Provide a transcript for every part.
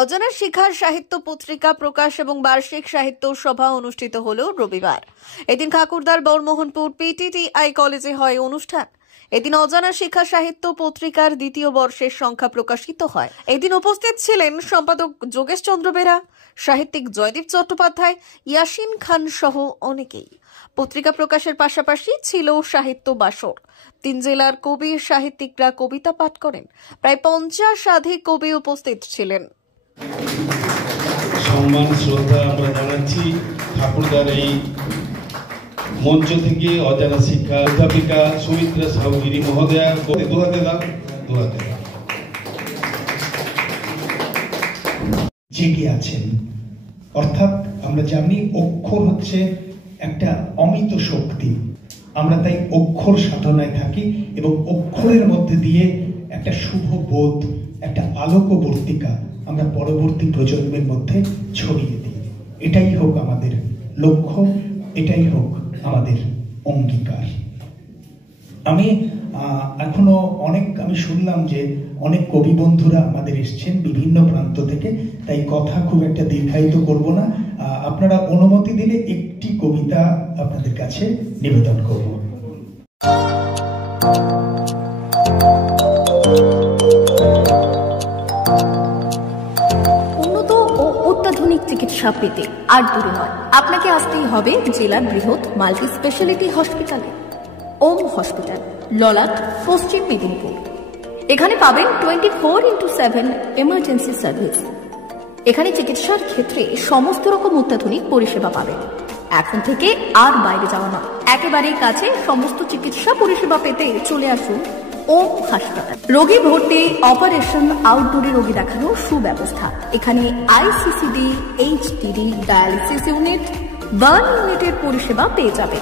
অজানা শিখার সাহিত্য পত্রিকা প্রকাশ এবং বার্ষিক সাহিত্য সভা অনুষ্ঠিত হলো রবিবার। এদিন ঠাকুরদার বরমোহনপুর পিটিটিআই কলেজে হয় অনুষ্ঠান। এদিন অজানা শিক্ষা সাহিত্য পত্রিকার দ্বিতীয় বর্ষের সংখ্যা প্রকাশিত হয়। এদিন উপস্থিত ছিলেন সম্পাদক যোগেশ চন্দ্র বেরা, সাহিত্যিক জয়দীপ চট্টোপাধ্যায়, ইয়াসিন খান সহ অনেকেই। পত্রিকা প্রকাশের পাশাপাশি ছিল সাহিত্য বাসর। 3 জেলার কবি সাহিত্যিকরা কবিতা পাঠ করেন। প্রায় 50 কবি উপস্থিত ছিলেন। সম্মান শ্রদ্ধা আমরা জানাচ্ছি ঠাকুরদার এই মঞ্চ থেকে অজানা শিক্ষা অধ্যাপিকা সুমিত্রা সাহুগিরি মহোদয়া জেগে আছেন। অর্থাৎ আমরা জানি অক্ষর হচ্ছে একটা অমিত শক্তি। আমরা তাই অক্ষর সাধনায় থাকি এবং অক্ষরের মধ্যে দিয়ে একটা শুভ বোধ, একটা আলোকবর্তিকা আমরা পরবর্তী প্রজন্মের মধ্যে ছড়িয়ে দিই। এটাই হোক আমাদের লক্ষ্য, এটাই হোক আমাদের অঙ্গীকার। আমি শুনলাম যে অনেক কবি বন্ধুরা আমাদের এসছেন বিভিন্ন প্রান্ত থেকে, তাই কথা খুব একটা দীর্ঘায়িত করব না। আপনারা অনুমতি দিলে একটি কবিতা আপনাদের কাছে নিবেদন করব। অত্যাধুনিক চিকিৎসা পেতে আর দূরে নয়, আপনাকে আসতেই হবে জেলার বৃহৎ মাল্টি স্পেশালিটি হসপিটালে, ওম হসপিটাল, ললাট, পশ্চিম মেদিনীপুর। এখানে পাবেন 24x7 এমার্জেন্সি সার্ভিস। এখানে চিকিৎসার ক্ষেত্রে সমস্ত রকম অত্যাধুনিক পরিষেবা পাবেন। এখন থেকে আর বাইরে যাওয়া নয়, একেবারেই কাছে সমস্ত চিকিৎসা পরিষেবা পেতে চলে আসুন ওম হাসপাতাল। রোগী ভর্তি, অপারেশন, আউটডোরে রোগী দেখানোর সুব্যবস্থা। এখানে ICCD, HDD, dialysis unit, burn ইউনিটের পরিষেবা পেয়ে যাবে।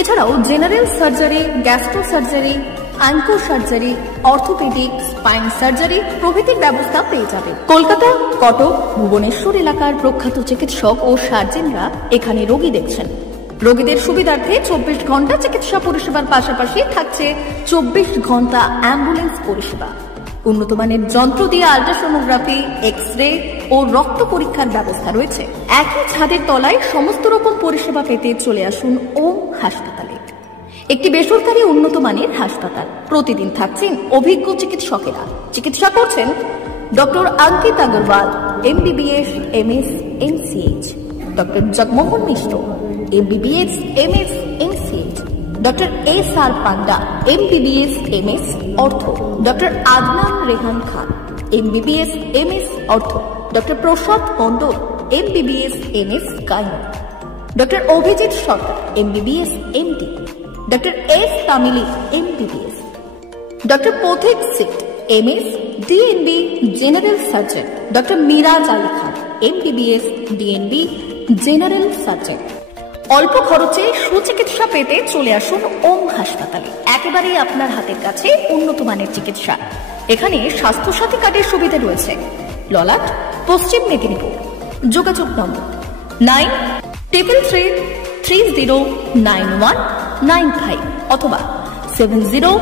এছাড়াও general surgery, gastro surgery, onco surgery, orthopaedic, spine surgery প্রভৃতির ব্যবস্থা পেয়ে যাবে। কলকাতা, কটক, ভুবনেশ্বর এলাকার প্রখ্যাত চিকিৎসক ও সার্জেনরা এখানে রোগী দেখছেন। রোগীদের সুবিধার্থে 24 ঘন্টা চিকিৎসা পরিষেবার পাশাপাশি থাকছে 24 ঘন্টা অ্যাম্বুলেন্স পরিষেবা। উন্নত মানের যন্ত্র দিয়ে আল্ট্রাসোনোগ্রাফি, এক্স-রে ও রক্ত পরীক্ষার ব্যবস্থা রয়েছে। একই ছাদের তলায় সমস্ত রকম পরিষেবা পেতে চলে আসুন ওম হাসপাতালে। একটি বেসরকারি উন্নত মানের হাসপাতাল। প্রতিদিন থাকছেন অভিজ্ঞ চিকিৎসকেরা। চিকিৎসা করছেন doctor Ankit Agarwal, MBBS, MS, MCH, doctor Jagmohan Mishra, MBBS, MS, MCH, doctor SR Panda, MBBS, MS, ortho, doctor Adnan Rehan Khan, MBBS, MS, ortho, doctor Prasad Mondal, MBBS, MS, gynae, doctor Abhijit Sarkar, MBBS, MD, doctor S তামিলি, MBBS, ডক্টর পথিক সিট, MS, DNB, general surgeon, doctor Miraj Ali Khan, MBBS, DNB, general surgeon. অল্প খরচে সুচিকিৎসা পেতে চলে আসুন ওম হাসপাতালে। একেবারেই আপনার হাতের কাছে উন্নত মানের চিকিৎসা। এখানে স্বাস্থ্যসাথী কার্ডের সুবিধা রয়েছে। ললাট, পশ্চিম মেদিনীপুর। যোগাযোগ নম্বর 9333309195 অথবা 70